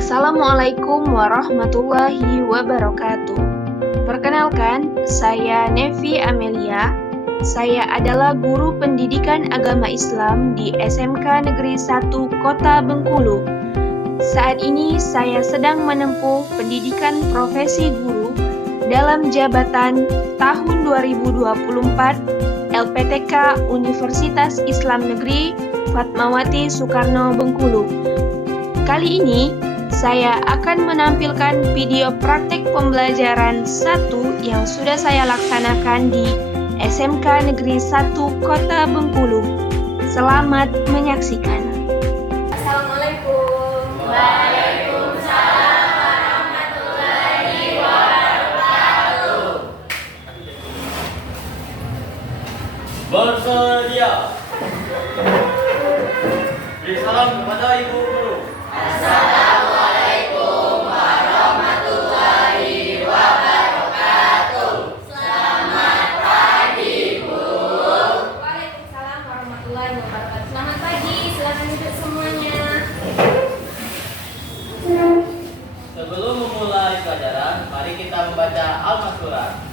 Assalamualaikum warahmatullahi wabarakatuh. Perkenalkan, saya Nevi Amelia. Saya adalah guru pendidikan agama Islam di SMK Negeri 1 Kota Bengkulu. Saat ini saya sedang menempuh pendidikan profesi guru dalam jabatan tahun 2024 LPTK Universitas Islam Negeri Fatmawati Soekarno Bengkulu. Kali ini, saya akan menampilkan video praktek pembelajaran 1 yang sudah saya laksanakan di SMK Negeri 1 Kota Bengkulu. Selamat menyaksikan. Assalamualaikum. Waalaikumsalam warahmatullahi wabarakatuh. Bersedia. Beri salam kepada Ibu Guru. Assalamualaikum warahmatullahi wabarakatuh. Selamat pagi, Bu. Waalaikumsalam warahmatullahi wabarakatuh. Selamat pagi, silakan duduk semuanya. Sebelum memulai pelajaran, mari kita membaca Al-Maqsurah.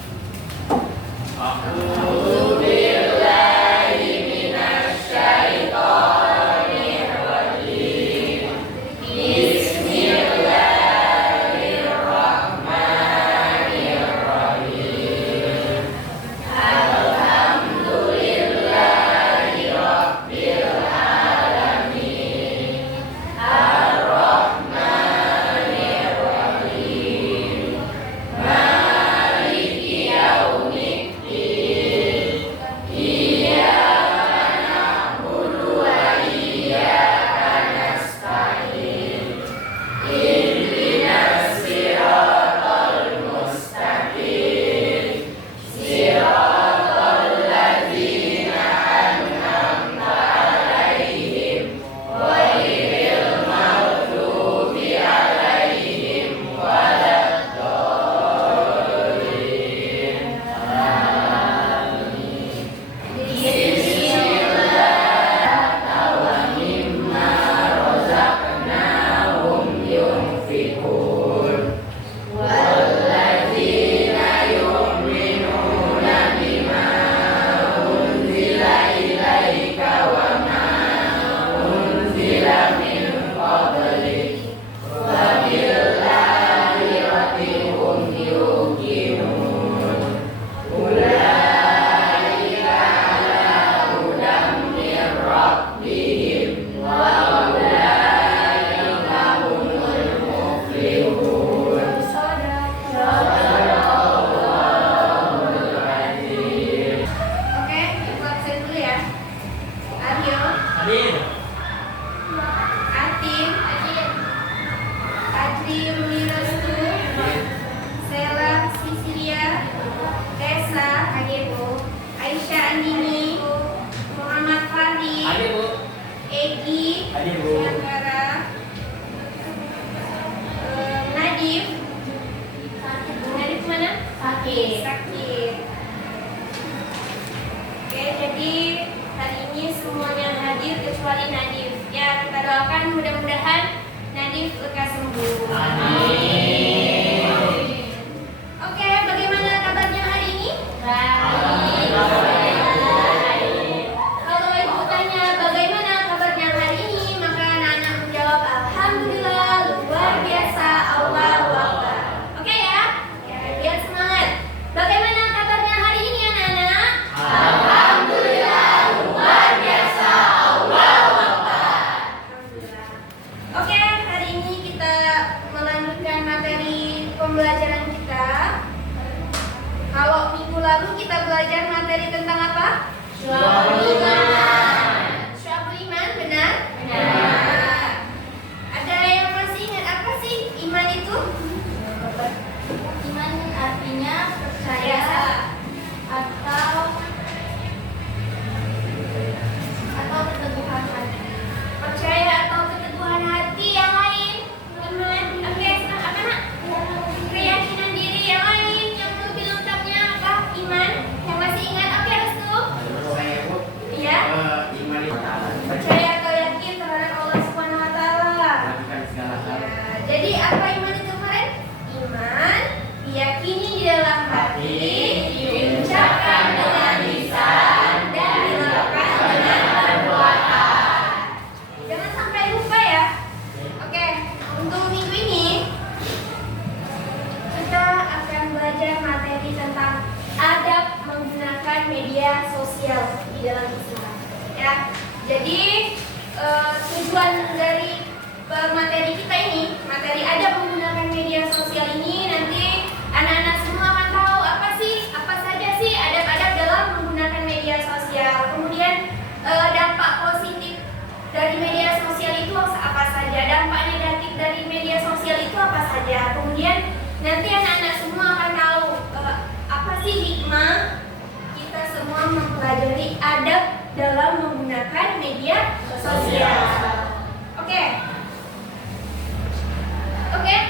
Oke, ibu absen dulu ya. Aryo, Atim, Adri Mirastu, Sela Sisilia, Tessa, Aisyah Andini, Muhammad Fahri, Egi, Syakara, Nadif. Nadif mana? Sakit. Oke, jadi hari ini semuanya hadir kecuali Nadif. Ya, kita doakan mudah-mudahan Nadif lekas sembuh. Oke, bagaimana kabarnya hari ini? Kalau ibu tanya bagaimana kabarnya hari ini, maka anak-anak menjawab alhamdulillah, luar biasa, Allahu Akbar. Oke ya? Ya, biar semangat. Bagaimana kabarnya hari ini anak-anak? Alhamdulillah, luar biasa, Allahu Akbar. Alhamdulillah. Oke, hari ini kita melanjutkan materi pembelajaran kita. Kalau minggu lalu kita belajar materi tentang apa? Syu'abul Iman. Syu'abul Iman, benar? Benar. Ada yang masih ingat apa sih iman itu? Iman artinya percaya atau keteguhan hati. Percaya atau keteguhan hati. Yang lain? Iman. Oke, apa nak? Keyakinan diri. Yang lain yang lebih lengkapnya apa? Iman. Yang masih ingat? Oke, Restu. Saya Bu, Iya. di dalam Islam. Ya, jadi tujuan dari materi kita ini, materi adab menggunakan media sosial ini, nanti anak-anak semua akan tahu apa saja sih adab-adab dalam menggunakan media sosial. Kemudian dampak positif dari media sosial itu apa saja, dampak negatif dari media sosial itu apa saja. Kemudian nanti anak-anak semua akan tahu apa sih hikmah kita semua mempelajari adab dalam menggunakan media sosial. Oke,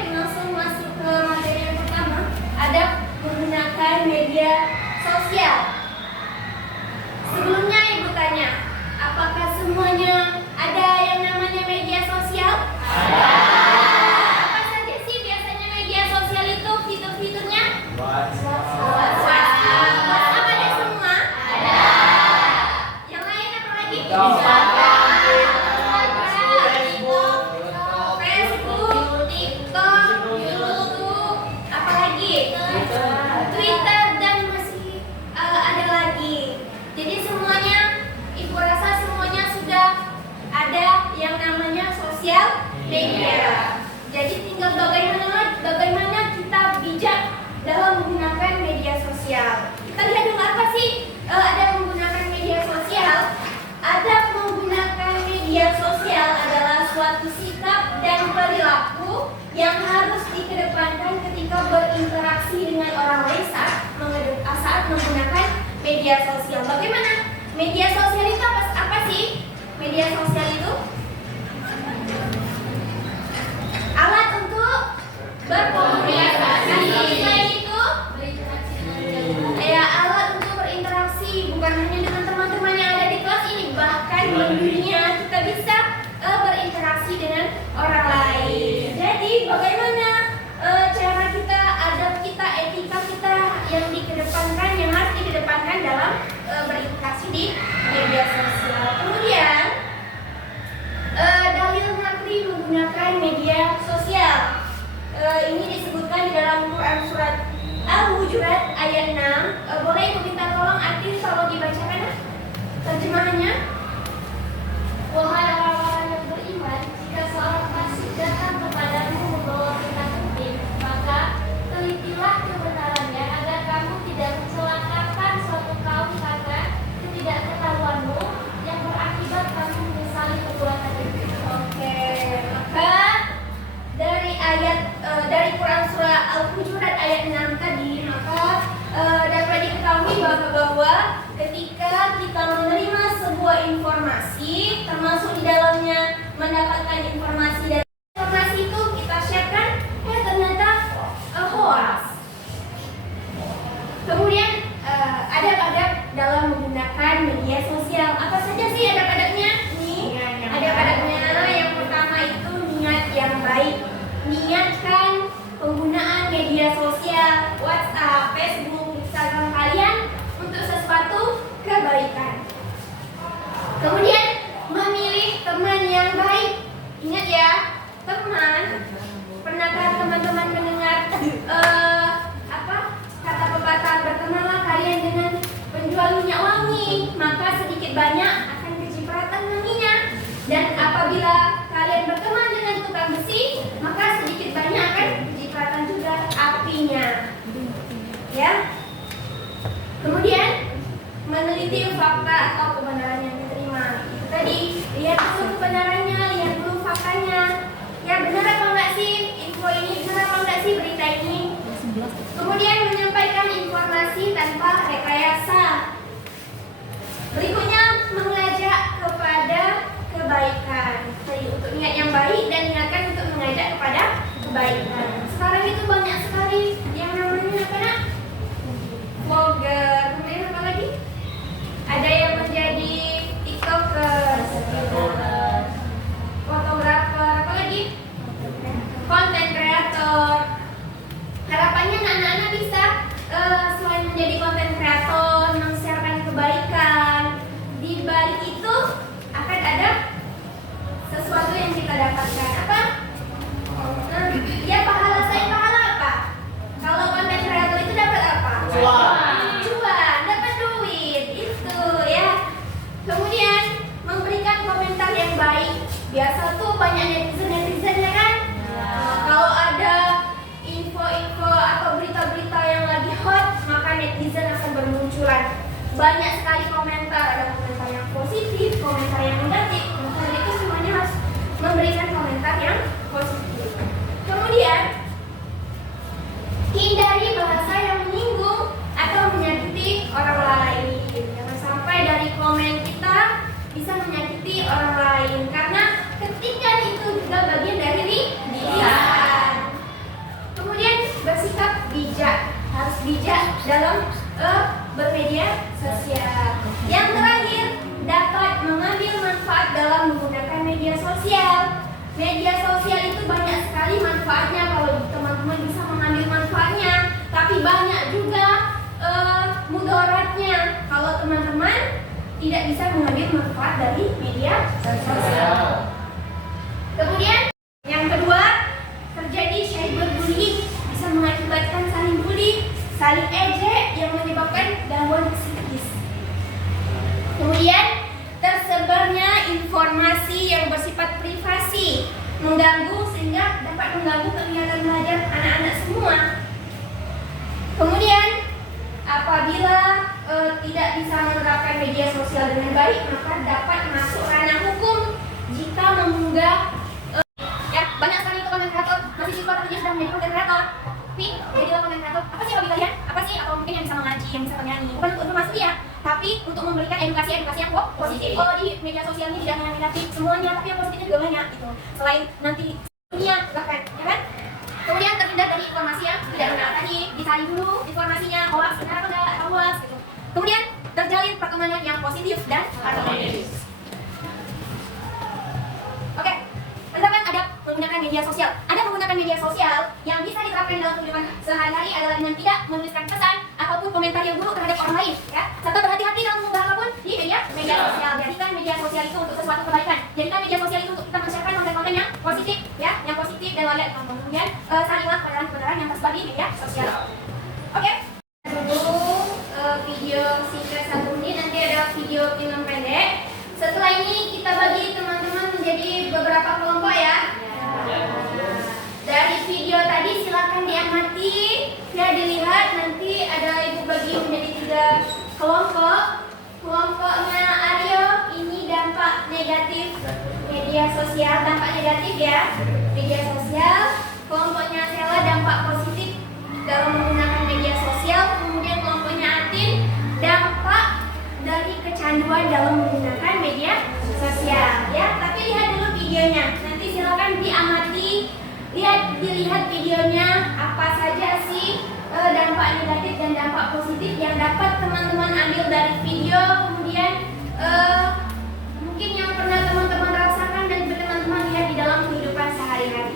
langsung masuk ke materi yang pertama, adab menggunakan media sosial. Sebelumnya Ibu tanya, apakah semuanya ada yang namanya media sosial? Ada. Apa saja sih biasanya media sosial itu fitur-fiturnya? WhatsApp ada semua? Ada. Yang lain apa lagi? Facebook, TikTok, YouTube, apa lagi? Twitter dan masih ada lagi. Jadi semuanya, Ibu rasa semuanya sudah ada yang namanya sosial media. Jadi tinggal bagaimana kita bijak dalam menggunakan media sosial. Kita lihat dulu apa sih adab menggunakan media sosial. Adab menggunakan media sosial adalah suatu sikap dan perilaku yang harus dikedepankan ketika berinteraksi dengan orang lain saat menggunakan media sosial. Bagaimana? Media sosial itu apa sih? Media sosial itu alat untuk berkomunikasi. Selain itu, ya alat untuk berinteraksi bukan hanya dengan teman-teman yang ada di kelas ini, bahkan di dunia kita bisa berinteraksi dengan orang lain. Jadi bagaimana cara kita, adab kita, etika kita yang dikedepankan, yang harus dikedepankan dalam berinteraksi di media sosial. Kemudian dalil nakli menggunakan media sosial. Ini disebutkan di dalam Quran surat Al-Hujurat ayat 6. Boleh Ibu minta tolong arti kalau dibacakan terjemahannya? Wahai orang-orang yang beriman, jika seorang fasik datang kepadamu membawa berita penting, maka telitilah kebenarannya agar kamu tidak mencelakakan suatu kaum karena ketidaktahuanmu yang berakibat kamu menyesali perbuatan itu. Oke, maka dari Quran surah Al-Hujurat ayat 6 tadi, maka dapat diketahui bahwa ketika kita menerima sebuah informasi, termasuk di dalamnya mendapatkan informasi dari informasi itu kita sharekan, ternyata hoax. Kemudian adab-adab dalam menggunakan media sosial. Apa saja sih adab-adabnya? Nih, adab-adabnya yang pertama itu niat yang baik. Niatkan penggunaan media sosial, WhatsApp, Facebook, Instagram kalian untuk sesuatu kebaikan. Kemudian memilih teman yang baik. Ingat ya, teman. Pernahkah teman-teman mendengar kata pepatah, bertemanlah kalian dengan penjual minyak wangi, maka sedikit banyak akan kecipratan wanginya. Dan apabila kalian berteman dengan tukang besi, maka sedikit banyak akan kecipratan juga apinya. Ya. Kemudian meneliti fakta atau kebenaran yang diterima. Itu tadi, lihat dulu kebenarannya, lihat dulu faktanya. Ya, benar apa enggak sih info ini, benar apa enggak sih berita ini? Kemudian menyampaikan informasi tanpa rekayasa. Berikutnya mengajak kepada kebaikan. Jadi untuk niat yang baik dan niatkan untuk mengajak kepada kebaikan. Sekarang itu banyak sekali yang namanya apa nak? Vlogger. Kemudian apa lagi? Ada yang menjadi TikToker, fotografer, apa lagi? Content creator. Harapannya anak-anak bisa selain menjadi content creator, men-sharekan kebaikan, di balik itu akan ada sesuatu yang kita dapatkan. Apa? Ya pahala. Saya pahala apa? Kalau content creator itu dapat apa? Cuan, dapat duit. Itu ya. banyak sekali komentar, ada komentar yang positif, komentar yang negatif. Maka itu semuanya harus memberikan komentar yang positif. Kemudian hindari bahasa yang menyinggung atau menyakiti orang lain. Jangan sampai dari komen kita bisa menyakiti orang lain, karena ketika itu juga bagian dari lisan. Kemudian bersikap bijak, harus bijak dalam bermedia sosial. Yang terakhir, dapat mengambil manfaat dalam menggunakan media sosial. Media sosial itu banyak sekali manfaatnya kalau teman-teman bisa mengambil manfaatnya, tapi banyak juga mudaratnya kalau teman-teman tidak bisa mengambil manfaat dari media sosial. Kemudian yang kedua, terjadi cyberbullying, bisa mengakibatkan saling bully, saling ejek yang menyebabkan gangguan psikis. Kemudian tersebarnya informasi yang bersifat privasi, mengganggu sehingga dapat mengganggu kegiatan belajar anak-anak semua. Kemudian apabila tidak bisa menerapkan media sosial dengan baik, maka dapat masuk ranah hukum jika mengunggah banyak sekali itu konten kreator, mahasiswa terjadi sedang menjadi konten kreator. Tapi jadilah konten kreator. Apa sih hobi kalian? Apa sih? Atau mungkin yang bisa mengaji, yang bisa bernyanyi. Bukan untuk informasi ya, tapi untuk memberikan edukasi yang positif. Oh, di media sosial ini tidak hanya negatif semuanya, tapi yang positifnya juga banyak gitu. Selain nanti dunia bahkan, ya kan? Kemudian terhindar dari informasi yang tidak benar tadi, disaring dulu informasinya, hoax benar atau enggak, atau hoax gitu. Kemudian terjalin pertemanan yang positif dan harmonis. Oke, tentang adab menggunakan media sosial. Adab menggunakan media sosial yang bisa diterapkan dalam kehidupan sehari-hari adalah dengan tidak menuliskan pesan ataupun komentar yang buruk terhadap orang lain, ya. Serta berhati-hati dalam mengunggah apapun di media sosial. Jadikan media sosial itu untuk sesuatu kebaikan. Jadikan media sosial itu untuk kita men-share konten-konten yang positif, ya, yang positif dan layak. Kemudian salinglah kebenaran yang tersebar di media sosial. Oke. Dulu video singkat 1 menit, nanti ada video film pendek. Setelah ini kita bagi teman-teman menjadi beberapa kelompok ya. Dari video tadi silakan diamati, ya, dilihat. Nanti ada ibu bagi menjadi 3 kelompok. Kelompoknya Aryo ini dampak negatif media sosial, dampak negatif ya media sosial. Kelompoknya Sela dampak positif dalam menggunakan media sosial. Kemudian kelompoknya Atin dampak dari kecanduan dalam menggunakan media sosial, ya. Tapi lihat dulu videonya. Nanti silakan diamati, dilihat videonya apa saja sih dampak negatif dan dampak positif yang dapat teman-teman ambil dari video. Kemudian mungkin yang pernah teman-teman rasakan dan teman-teman lihat di dalam kehidupan sehari-hari.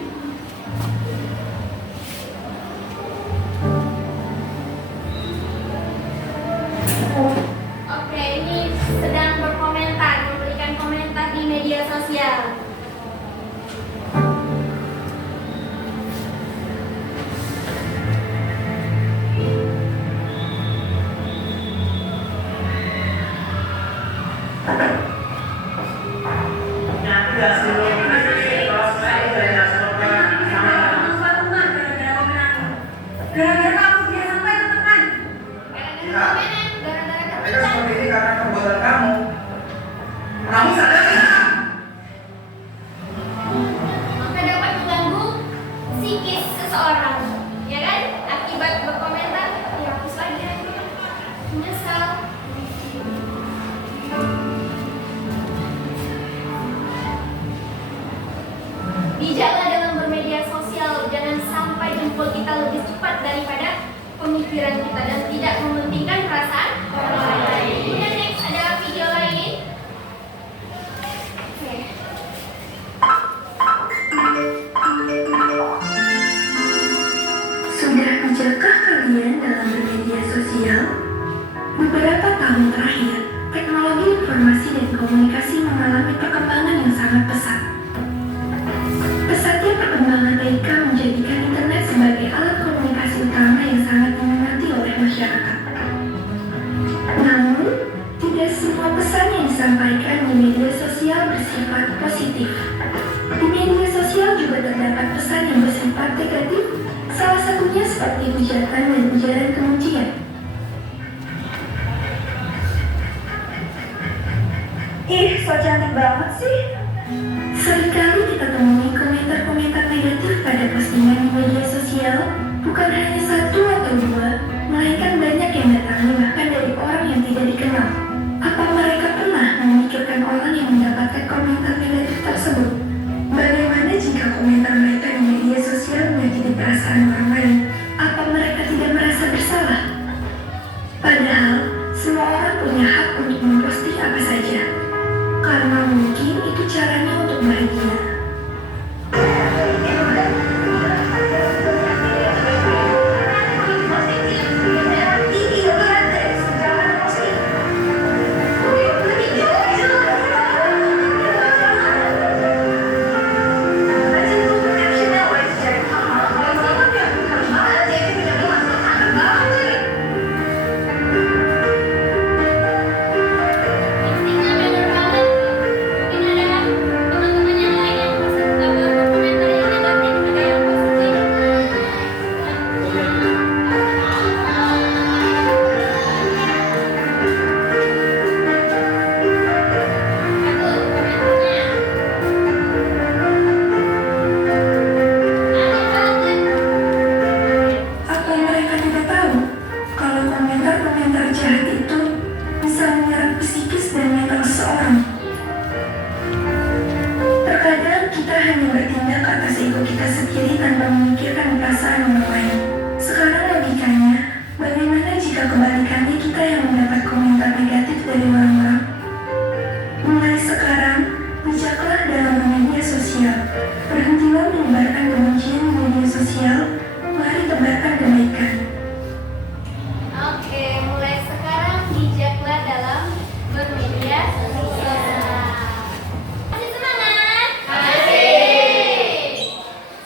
Oke, ini sedang berkomentar, memberikan komentar di media sosial. Maka dapat mengganggu psikis seseorang, ya kan? Akibat berkomentar, dihapus lagi, menyesal. Bijaklah dalam bermedia sosial, jangan sampai jempol kita lebih cepat daripada pemikiran kita dan tidak mementingkan perasaan orang lain. Kemudian next ada video lain. Oke. Sudah bijakkah kalian dalam bermedia sosial? Beberapa tahun terakhir, teknologi informasi dan komunikasi mengalami perkembangan yang sangat pesat. Pesatnya perkembangan TIK menjadikan internet sebagai alat komunikasi utama yang sangat diminati oleh masyarakat. Namun, tidak semua pesan yang disampaikan di media sosial bersifat positif. Di media sosial juga terdapat pesan yang bersifat negatif, salah satunya seperti hujatan dan ujaran kebencian. banget sih. Seringkali kita temui komentar-komentar negatif pada postingan di media sosial, bukan hanya satu atau dua, melainkan banyak yang datangnya bahkan dari orang yang tidak dikenal. Apa mereka pernah memikirkan orang yang mendapatkan komentar negatif tersebut? Bagaimana jika komentar mereka di media sosial menyakiti perasaan orang lain? Apa mereka tidak merasa bersalah? Padahal, semua orang punya hak untuk memposting apa saja, karena mungkin itu caranya untuk bahagia. Intinya benar banget. Mungkin ada teman-teman yang lain yang berkomentar yang negatif, ada yang positif. Bagus komentarnya. Apa mereka tidak tahu kalau komentar-komentar jahat itu bisa menyerang psikis dan mental seseorang? Terkadang kita hanya bertindak atas ego kita sendiri tanpa memikirkan perasaan orang lain. Sekarang logikanya, bagaimana jika kebalikannya kita yang mendapat komentar negatif dari orang-orang? Mulai sekarang, bijaklah dalam media sosial. Berhentilah menyebarkan kebencian di media sosial. Mari tebarkan kebaikan. Oke, mulai sekarang bijaklah dalam bermedia sosial. Masih semangat? Masih.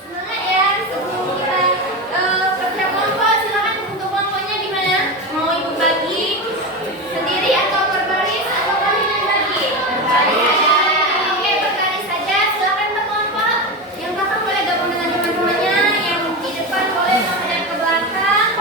Semangat ya. Sebelum kita kerja kelompok, silakan untuk kelompoknya di mana? Mau ibu bagi sendiri atau berbaris atau kalian bagi? Berbaris. Oke, berbaris saja. Silakan berkelompok. Yang belakang boleh gabung dengan teman-temannya. Yang di depan boleh menghadap ke belakang.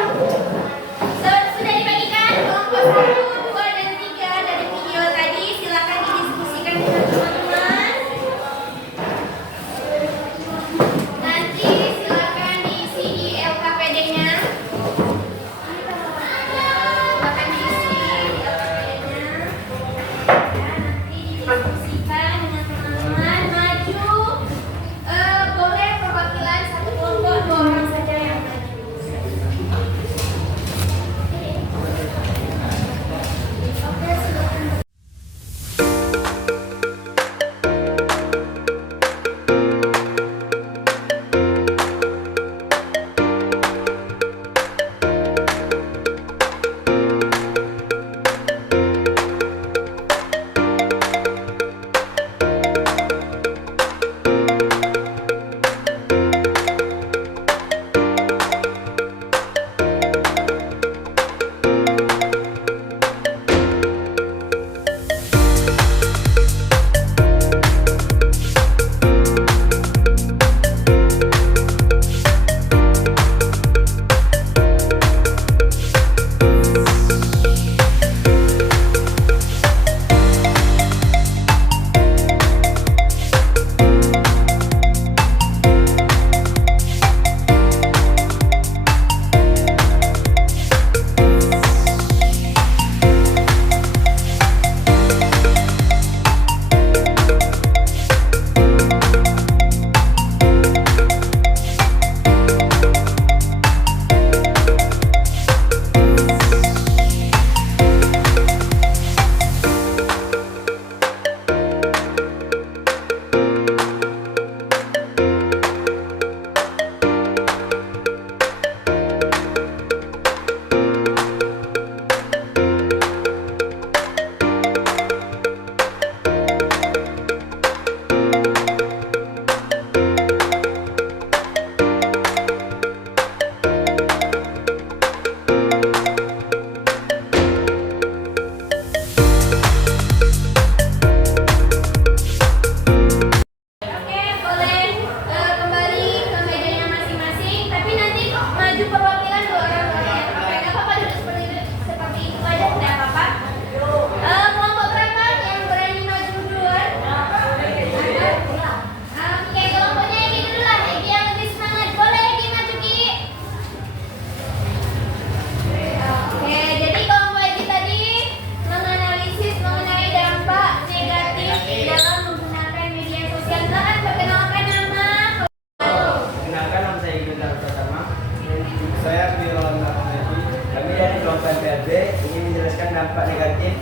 dampak negatif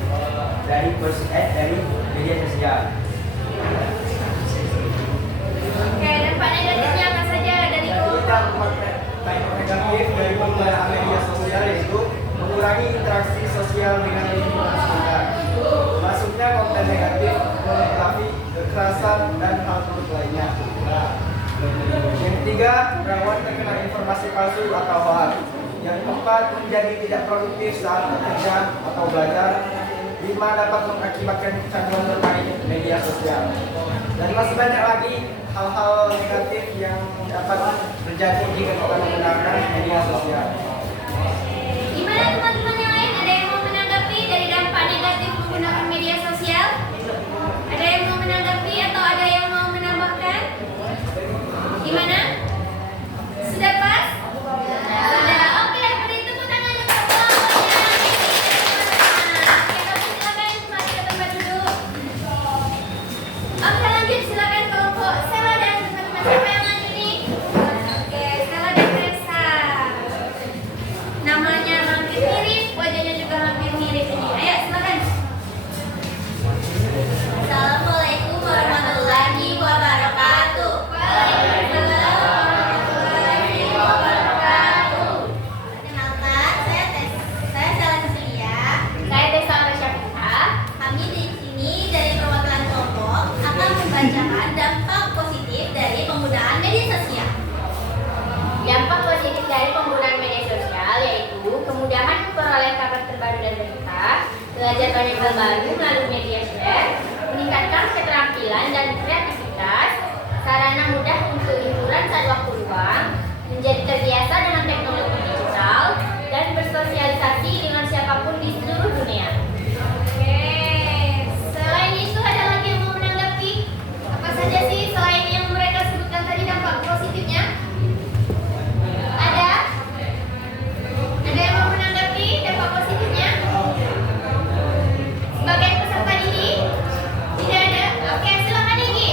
dari media sosial. Oke, dampak negatifnya apa saja dari Dampak negatif dari penggunaan media sosial yaitu mengurangi interaksi sosial dengan lingkungan sekitar. Masuknya konten negatif, pornografi, kekerasan, dan hal buruk lainnya. Yang ketiga, rawan terkena informasi palsu atau hoax. Yang keempat, menjadi tidak produktif saat bekerja atau belajar. 5 dapat mengakibatkan kecanduan bermain media sosial. Dan masih banyak lagi hal-hal negatif yang dapat terjadi jika kita menggunakan media sosial. Gimana teman-teman yang lain? Ada yang mau menanggapi dari dampak negatif menggunakan media sosial? Ada yang mau menanggapi atau ada yang mau menambahkan? Gimana? Sudah pas? Sudah. Oke, beri tepuk tangan untuk kelompoknya. Oke, kamu silakan kembali ke tempat duduk. Oke, lanjut silakan kelompok Sela dan teman-teman siapa yang lanjut nih? Oke, Sela dan Teresa. Namanya hampir mirip, wajahnya juga hampir mirip ini. Ayo, silakan. Assalamualaikum warahmatullahi wabarakatuh. Waalaikumsalam warahmatullahi wabarakatuh. Perkenalkan, saya Sela Cecilia. Saya Desa Syafia. Kami di sini dari perwakilan kelompok akan membacakan dampak positif dari penggunaan media sosial. Dampak positif dari penggunaan media sosial yaitu kemudahan memperoleh kabar terbaru dan berita, belajar banyak hal baru melalui media sosial, meningkatkan keterampilan dan kreativitas, sarana mudah untuk hiburan saat waktu luang, menjadi terbiasa dengan teknologi digital, dan bersosialisasi dengan siapapun di seluruh dunia. Oke, selain itu ada lagi yang mau menanggapi? Apa saja sih selain yang mereka sebutkan tadi dampak positifnya? Ada? Ada yang mau menanggapi dampak positifnya? Sebagai peserta didik? Tidak ada? Oke, silakan Iki.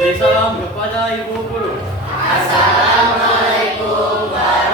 Beri salam kepada Ibu Guru. Assalamualaikum warahmatullahi